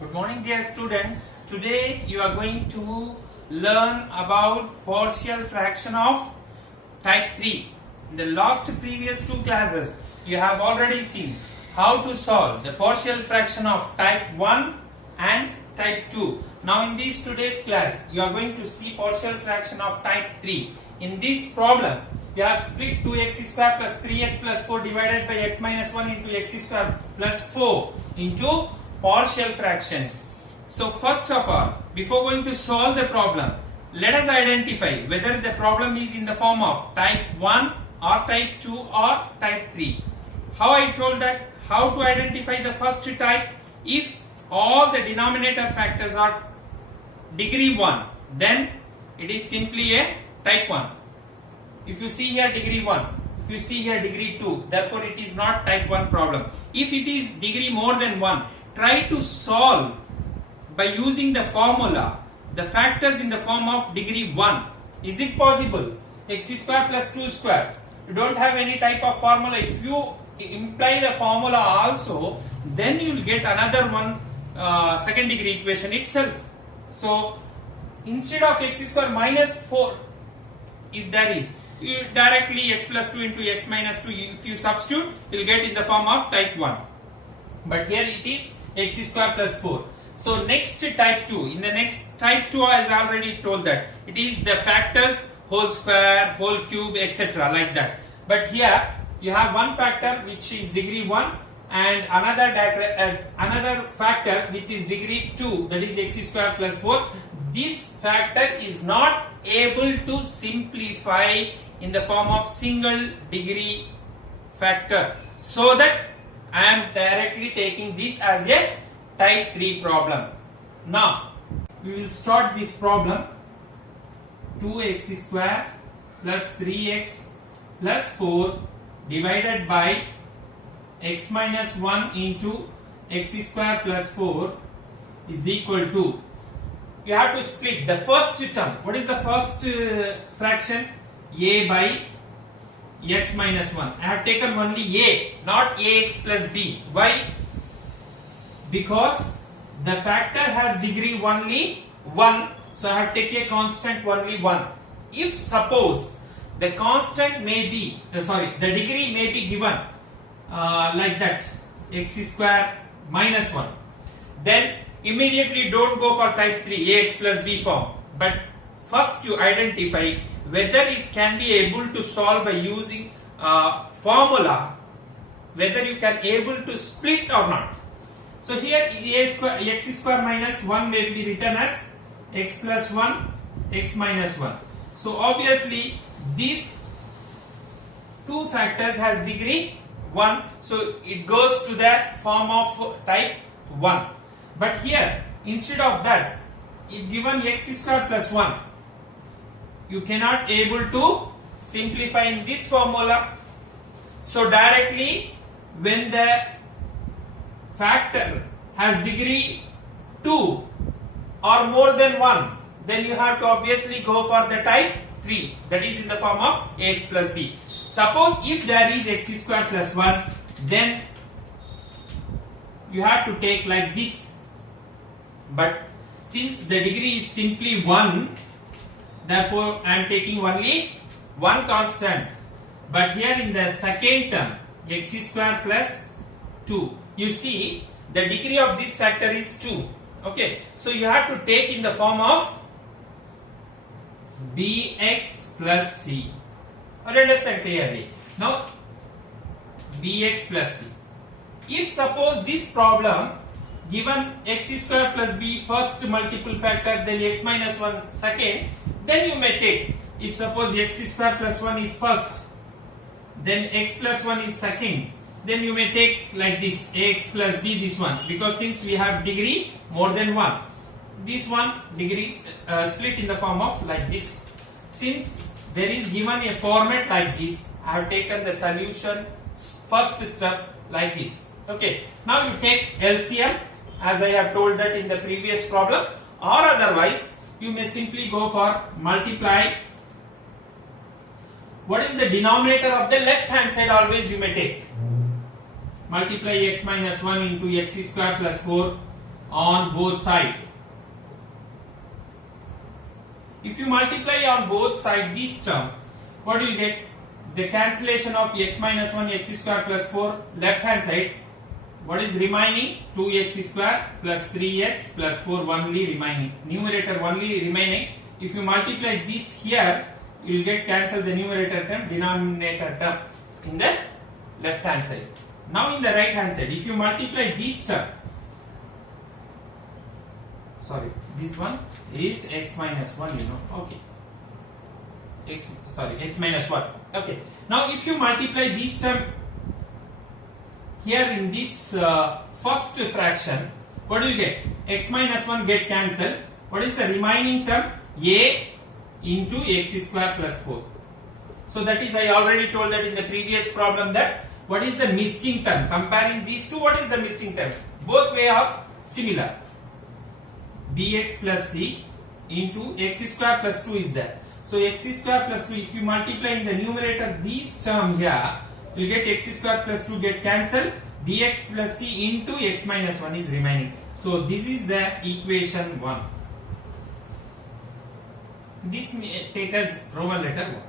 Good morning, dear students. Today you are going to learn about partial fraction of type 3. In the last previous two classes, you have already seen how to solve the partial fraction of type 1 and type 2. Now in this today's class, you are going to see partial fraction of type 3. In this problem, you have split 2x square plus 3x plus 4 divided by x minus 1 into x square plus 4 into partial fractions. So first of all, before going to solve the problem, let us identify whether the problem is in the form of type 1 or type 2 or type 3. How I told that? How to identify the first type? If all the denominator factors are degree 1, then it is simply a type 1. If you see here degree 1, if you see here degree 2, therefore it is not type 1 problem. If it is degree more than 1, try to solve by using the formula, the factors in the form of degree 1. Is it possible? X square plus 2 square. You don't have any type of formula. If you imply the formula also, then you will get another one second degree equation itself. So instead of x square minus 4, if there is, you directly x plus 2 into x minus 2, if you substitute, you will get in the form of type 1. But here it is x square plus 4. So next type 2, in the next type 2 as I already told that, it is the factors whole square, whole cube, etc. like that. But here you have one factor which is degree 1 and another factor which is degree 2, that is x square plus 4. This factor is not able to simplify in the form of single degree factor. So that I am directly taking this as a type 3 problem. Now, we will start this problem. 2x square plus 3x plus 4 divided by x minus 1 into x square plus 4 is equal to, you have to split the first term. What is the first fraction? A by x minus 1. I have taken only a, not ax plus b. Why? Because the factor has degree only 1, so I have taken a constant only 1. If suppose the constant may be, the degree may be given like that, x square minus 1, then immediately don't go for type 3, ax plus b form. But first you identify whether it can be able to solve by using formula, whether you can able to split or not. So here x square minus 1 may be written as x plus 1, x minus 1. So obviously these two factors has degree 1, so it goes to the form of type 1. But here instead of that, if given x square plus 1, you cannot able to simplify in this formula. So directly when the factor has degree 2 or more than 1, then you have to obviously go for the type 3, that is in the form of ax plus b. Suppose if there is x square plus 1, then you have to take like this. But since the degree is simply 1, therefore I am taking only one constant. But here in the second term, x square plus 2, you see the degree of this factor is 2. Okay, so you have to take in the form of bx plus c. Understand clearly? Now bx plus c. If suppose this problem given x square plus b first multiple factor, then x minus 1 second, then you may take, if suppose x square plus 1 is first, then x plus 1 is second, then you may take like this, ax plus b this one, because since we have degree more than 1, this one degree split in the form of like this. Since there is given a format like this, I have taken the solution first step like this. Okay, now you take LCM as I have told that in the previous problem, or otherwise you may simply go for multiply. What is the denominator of the left hand side? Always you may take multiply x minus 1 into x square plus 4 on both sides. If you multiply on both sides this term, what will you get? The cancellation of x minus 1 x square plus 4 left hand side. What is remaining? 2x square plus 3x plus 4 only remaining. Numerator only remaining. If you multiply this here, you will get cancel the numerator term, denominator term in the left hand side. Now in the right hand side, if you multiply this term, sorry, this one is x minus 1, okay. X minus 1. Okay. Now if you multiply this term here in this first fraction, what do you get? X minus 1 get cancelled. What is the remaining term? A into x square plus 4. So that is, I already told that in the previous problem, that what is the missing term? Comparing these two, what is the missing term? Both way are similar. Bx plus c into x square plus 2 is there. So x square plus 2, if you multiply in the numerator this term here, you will get x square plus 2 get cancelled. Bx plus c into x minus 1 is remaining. So this is the equation 1. This may take as Roman letter 1.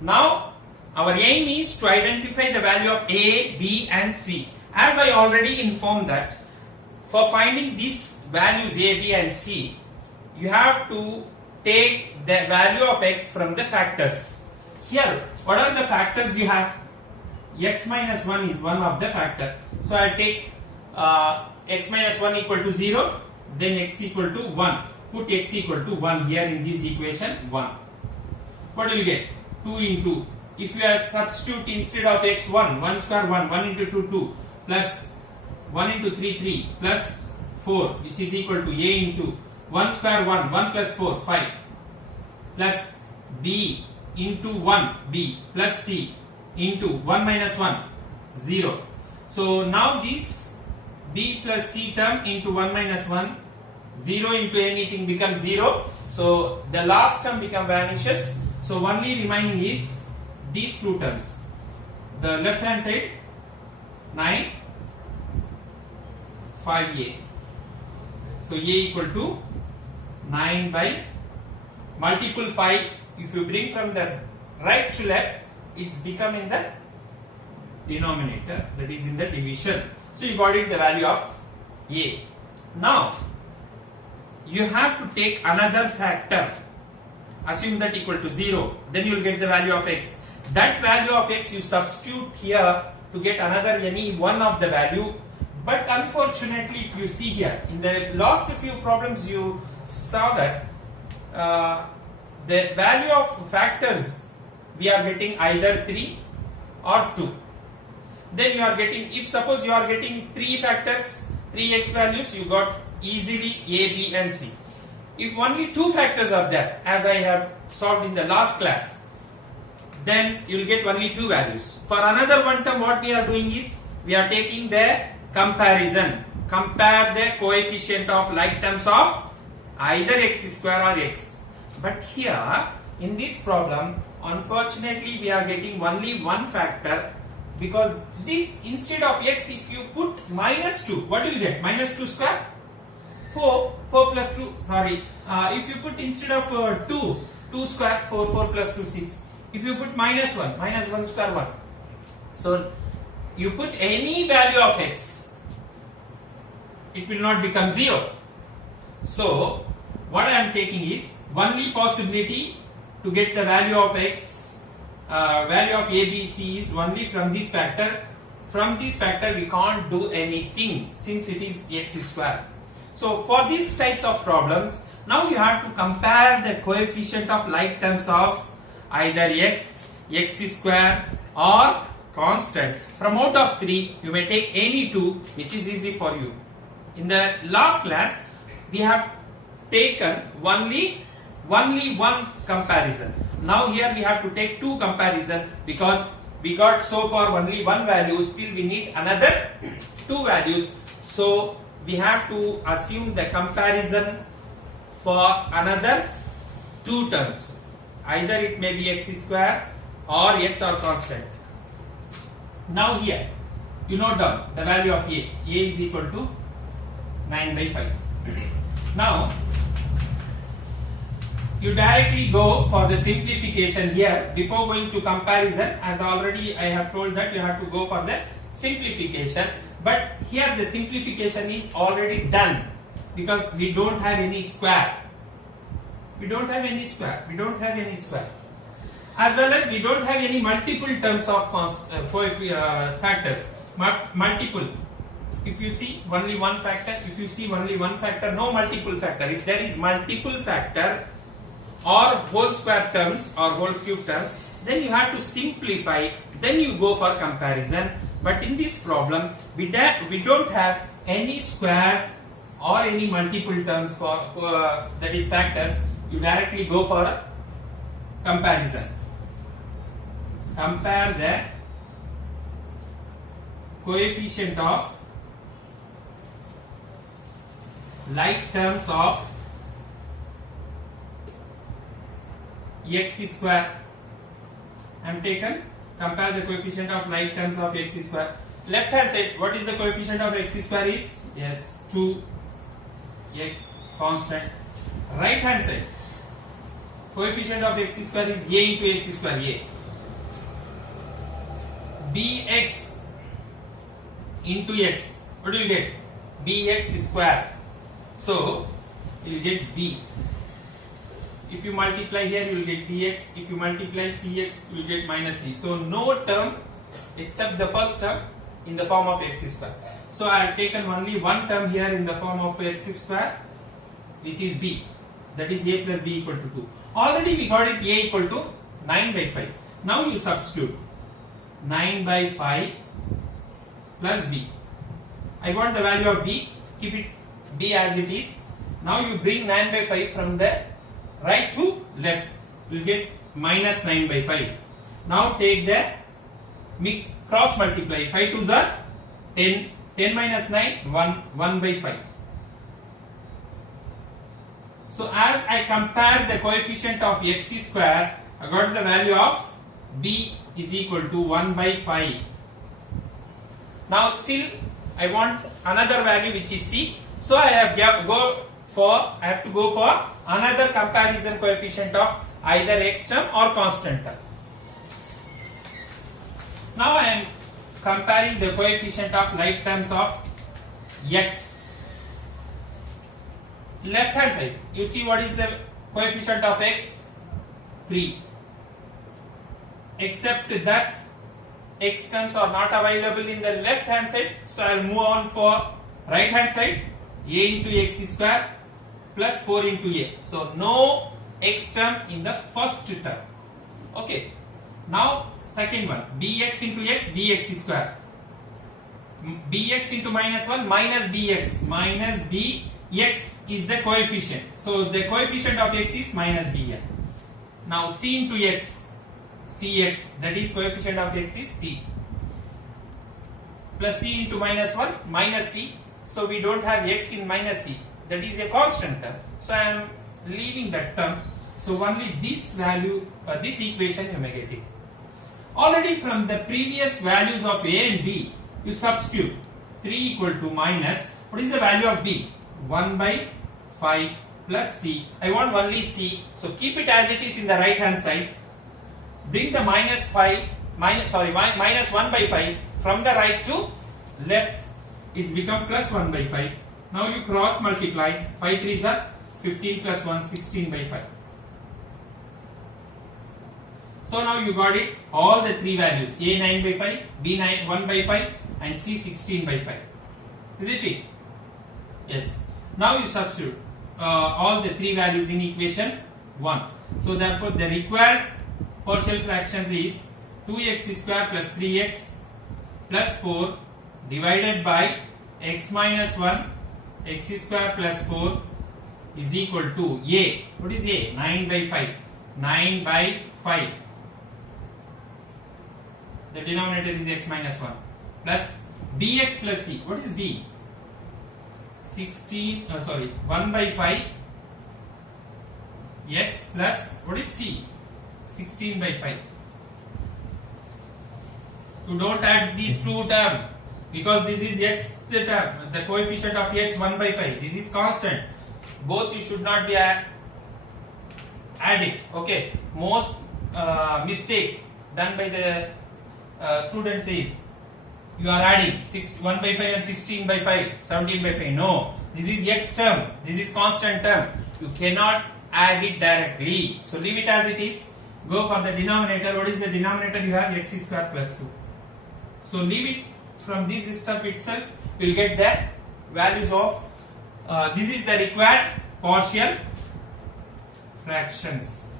Now our aim is to identify the value of a, b and c. As I already informed that for finding these values a, b and c, you have to take the value of x from the factors. Here, what are the factors you have? X minus 1 is one of the factor. So I take x minus 1 equal to 0, then x equal to 1. Put x equal to 1 here in this equation 1. What will you get? 2 into, if you are substitute instead of x 1 square 1 into 2 2 plus 1 into 3 3 plus 4, which is equal to a into 1 square 1 plus 4 5 plus b into 1 b plus c into 1 minus 1 0. So now this b plus c term into 1 minus 1, 0 into anything becomes 0. So the last term vanishes. So only remaining is these two terms. The left hand side 9 5a. So a equal to 9 by multiple 5. If you bring from the right to left, it's become in the denominator, that is in the division. So you got it, the value of a. Now you have to take another factor, assume that equal to 0, then you will get the value of x. That value of x you substitute here to get another any one of the value. But unfortunately, if you see here in the last few problems, you saw that the value of factors we are getting either 3 or 2. Then you are getting, if suppose you are getting 3 factors, 3x values, you got easily a, b and c. If only 2 factors are there, as I have solved in the last class, then you will get only 2 values. For another one term, what we are doing is, we are taking the comparison. Compare the coefficient of like terms of either x square or x. But here, in this problem, unfortunately we are getting only one factor, because this instead of x, if you put minus 2, what will you get? Minus 2 square? 4 plus 2, sorry. If you put instead of 2 square, 4 plus 2, 6. If you put minus 1 square 1. So you put any value of x, it will not become 0. So what I am taking is only possibility to get the value of x, value of a, b, c is only from this factor. From this factor we can't do anything since it is x square. So for these types of problems, now you have to compare the coefficient of like terms of either x, x square or constant. From out of 3, you may take any 2, which is easy for you. In the last class, we have taken only one comparison. Now here we have to take 2 comparison, because we got so far only one value, still we need another 2 values. So we have to assume the comparison for another 2 terms. Either it may be x square or x or constant. Now here, you note down the value of a. A is equal to 9 by 5. Now, you directly go for the simplification here. Before going to comparison, as already I have told that you have to go for the simplification. But here the simplification is already done because we don't have any square. We don't have any square. We don't have any square. As well as we don't have any multiple terms of factors. Multiple. If you see only one factor, if you see only one factor, no multiple factor. If there is multiple factor or whole square terms or whole cube terms, then you have to simplify, then you go for comparison. But in this problem, we don't have any square or any multiple terms for that is factors. You directly go for a comparison. Compare the coefficient of like terms of x square. I am taken compare the coefficient of like terms of x square. Left hand side, what is the coefficient of x square is? Yes, 2x constant. Right hand side, coefficient of x square is a into x square, a. Bx into x, what do you get? Bx square. So you will get b. If you multiply here, you will get bx. If you multiply cx, you will get minus c. So no term except the first term in the form of x square. So I have taken only one term here in the form of x square, which is b. That is a plus b equal to 2. Already we got it a equal to 9 by 5. Now you substitute 9 by 5 plus b. I want the value of b. Keep it b as it is. Now you bring 9 by 5 from the right to left. You will get minus 9 by 5. Now take the mix, cross multiply. 5 2s are 10. 10 minus 9, 1 by 5. So as I compare the coefficient of x square, I got the value of b is equal to 1 by 5. Now still I want another value which is c. So I have to go for another comparison coefficient of either x term or constant term. Now I am comparing the coefficient of like terms of x. Left hand side, you see what is the coefficient of x? 3. Except that x terms are not available in the left hand side, so I will move on for right hand side. A into x square plus 4 into a. So no x term in the first term. Okay. Now second one, bx into x, bx square. Bx into minus 1 minus bx. Minus bx is the coefficient. So the coefficient of x is minus bn. Now c into x, cx, that is coefficient of x is c. Plus c into minus 1 minus c. So we don't have x in minus c. That is a constant term. So I am leaving that term. So only this value, this equation you may get it. Already from the previous values of a and b, you substitute 3 equal to minus, what is the value of b? 1 by 5 plus c. I want only c. So keep it as it is in the right hand side. Bring the minus 1 by 5 from the right to left. It's become plus 1 by 5. Now you cross multiply. 5 3s are 15 plus 1, 16 by 5. So now you got it, all the three values, a 9 by 5, b 1 by 5 and c 16 by 5. Is it? Yes. Now you substitute all the three values in equation 1. So therefore the required partial fractions is 2x square plus 3x plus 4 divided by x minus 1 x square plus 4 is equal to a. What is a? 9 by 5. 9 by 5. The denominator is x minus 1 plus bx plus c. What is b? 1 by 5 x plus what is c? 16 by 5. You don't add these two terms. because this is x term, the coefficient of x 1 by 5. This is constant. Both you should not be added. Okay. Most mistake done by the students is you are adding 1 by 5 and 16 by 5, 17 by 5. No, this is x term. This is constant term. You cannot add it directly. So leave it as it is. Go for the denominator. What is the denominator? You have x square plus 2. So leave it from this step itself. You will get the values of this is the required partial fractions.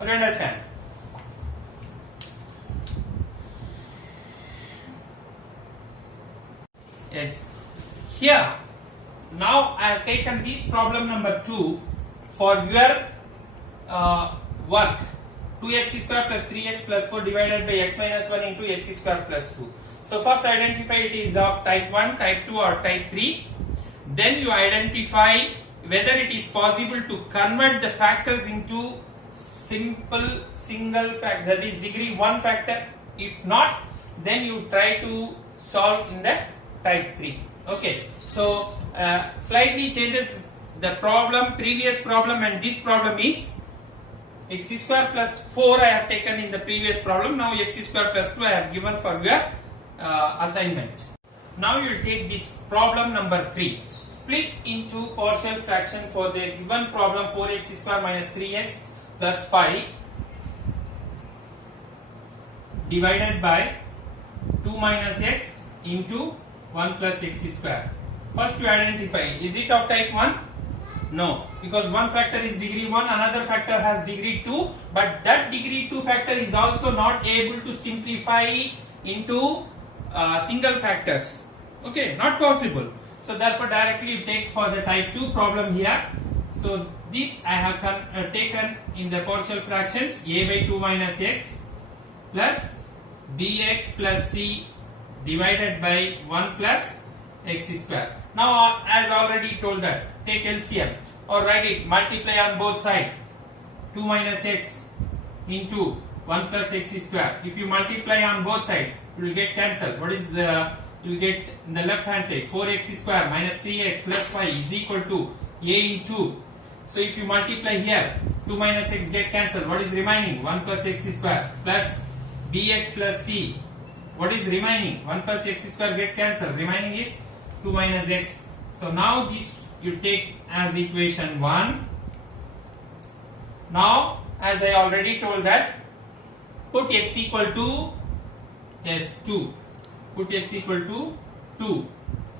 Do you understand? Yes. Here, now I have taken this problem number 2 for your work. 2x square plus 3x plus 4 divided by x minus 1 into x square plus 2. So first identify it is of type 1, type 2 or type 3. Then you identify whether it is possible to convert the factors into simple single factor, that is degree 1 factor. If not, then you try to solve in the type 3. Okay, so slightly changes the problem, previous problem and this problem is x square plus 4 I have taken in the previous problem. Now x square plus 2 I have given for your assignment. Now you will take this problem number 3. Split into partial fraction for the given problem 4x square minus 3x plus 5 divided by 2 minus x into 1 plus x square. First you identify, is it of type 1? No, because one factor is degree 1, another factor has degree 2, but that degree 2 factor is also not able to simplify into single factors. Okay, not possible. So therefore directly you take for the type 2 problem here. So this I have taken in the partial fractions a by 2 minus x plus bx plus c divided by 1 plus x square. Now as already told that, take LCM or write it, multiply on both sides 2 minus x into 1 plus x square. If you multiply on both sides, you will get cancelled. What is you will get in the left hand side 4x square minus 3x plus 5 is equal to a into. So if you multiply here, 2 minus x get cancelled. What is remaining? 1 plus x square plus bx plus c. What is remaining? 1 plus x square get cancelled. Remaining is 2 minus x. So now this you take as equation 1. Now as I already told that, put x equal to 2. Put x equal to 2.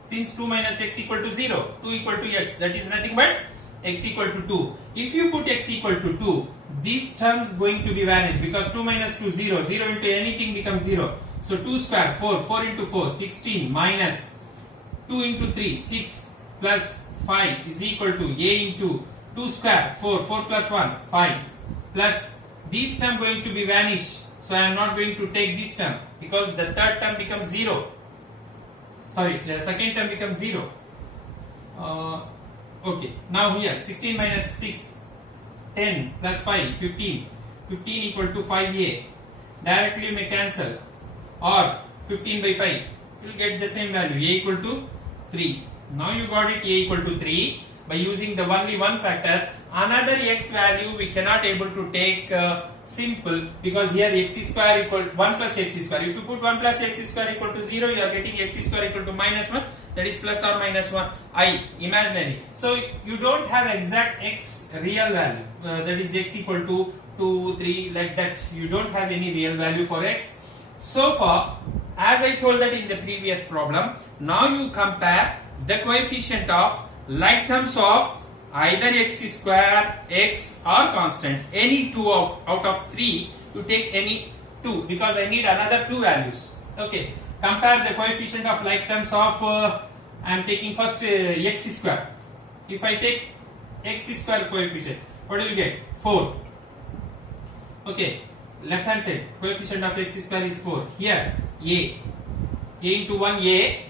Since 2 minus x equal to 0, 2 equal to x, that is nothing but x equal to 2. If you put x equal to 2, these terms going to be vanished because 2 minus 2 0, 0 into anything becomes 0. So 2 square 4, 4 into 4 16 minus 2 into 3 6 plus 5 is equal to a into 2 square 4, 4 plus 1 5 plus this term going to be vanished. So I am not going to take this term because the third term becomes 0. Sorry, the second term becomes 0. Okay, now here 16 minus 6 10 plus 5 15. 15 equal to 5a. Directly you may cancel, or 15 by 5 you will get the same value, a equal to 3. Now you got it, a equal to 3 by using the only one factor. Another x value we cannot able to take simple because here x square equal 1 plus x square. If you put 1 plus x square equal to 0, you are getting x square equal to minus 1, that is plus or minus 1 I imaginary. So you don't have exact x real value, that is x equal to 2, 3 like that. You don't have any real value for x. So far, as I told that in the previous problem, now you compare the coefficient of like terms of either x square, x or constants, any two out of 3, you take any 2 because I need another 2 values. Okay, compare the coefficient of like terms of I am taking first x square. If I take x square coefficient, what will you get? 4. Okay, left hand side coefficient of x square is 4. Here a into 1 a,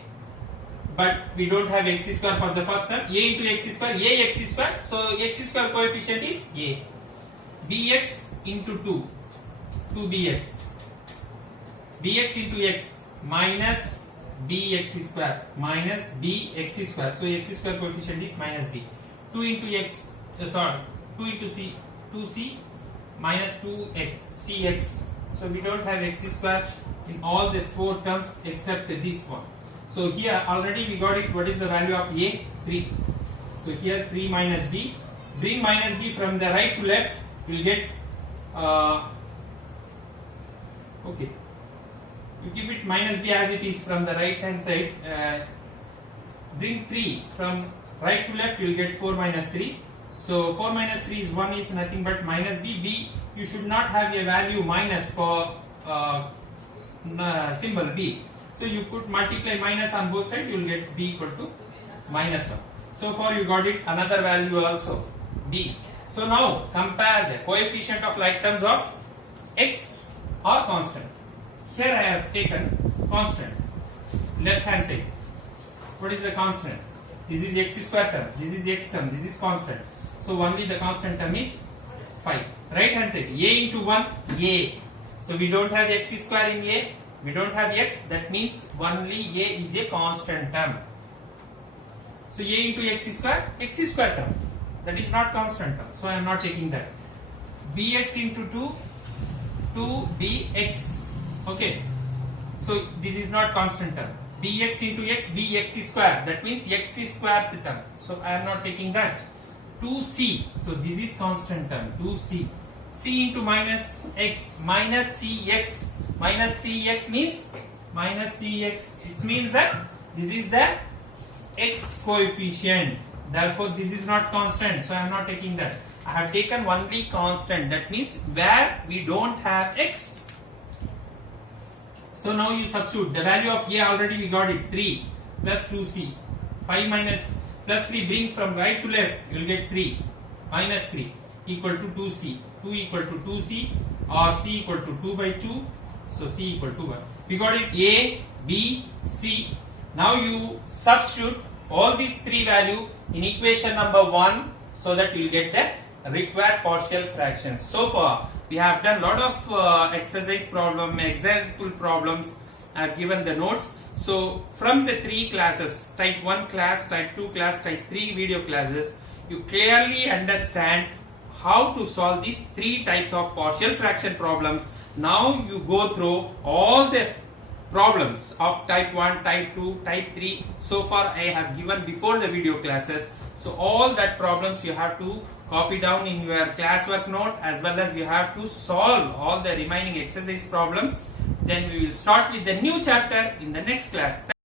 but we don't have x square for the first term. A into x square, a x square. So x square coefficient is a. Bx into 2, 2bx bx into x minus bx square minus bx square. So x square coefficient is minus b. 2 into x, 2 into c, 2c minus 2x cx. So we don't have x square in all the 4 terms except this one. So here already we got it. What is the value of a? 3. So here 3 minus b. Bring minus b from the right to left. You will get okay. You keep it minus b as it is from the right hand side. Bring 3 from right to left. You will get 4 minus 3. So 4 minus 3 is 1 is nothing but minus b. B you should not have a value minus for symbol b. So you put multiply minus on both sides. You will get b equal to minus 1. So far you got it. Another value also b. So now compare the coefficient of like terms of x or constant. Here I have taken constant, left hand side. What is the constant? This is x square term, this is x term, this is constant. So only the constant term is 5. Right hand side, a into 1, a. So we don't have x square in a, we don't have x, that means only a is a constant term. So a into x square term, that is not constant term, so I am not taking that. Bx into 2bx, okay. So this is not constant term. Bx into x, bx square, that means x square term, so I am not taking that. 2c, so this is constant term, 2c. C into minus x, minus cx, minus cx means minus cx, it means that this is the x coefficient, therefore this is not constant, so I am not taking that. I have taken only constant, that means where we don't have x. So now you substitute the value of a, already we got it, 3 plus 2c, 5 minus plus 3, bring from right to left, you will get 3 minus 3 equal to 2c, 2 equal to 2c or c equal to 2 by 2, so c equal to 1. We got it a, b, c. Now you substitute all these 3 value in equation number 1 so that you will get the required partial fractions. So far we have done lot of exercise problem, example problems. I have given the notes. So from the 3 classes, type 1 class, type 2 class, type 3 video classes, you clearly understand how to solve these 3 types of partial fraction problems. Now you go through all the problems of type 1, type 2, type 3. So far I have given before the video classes. So all that problems you have to copy down in your classwork note, as well as you have to solve all the remaining exercise problems. Then we will start with the new chapter in the next class.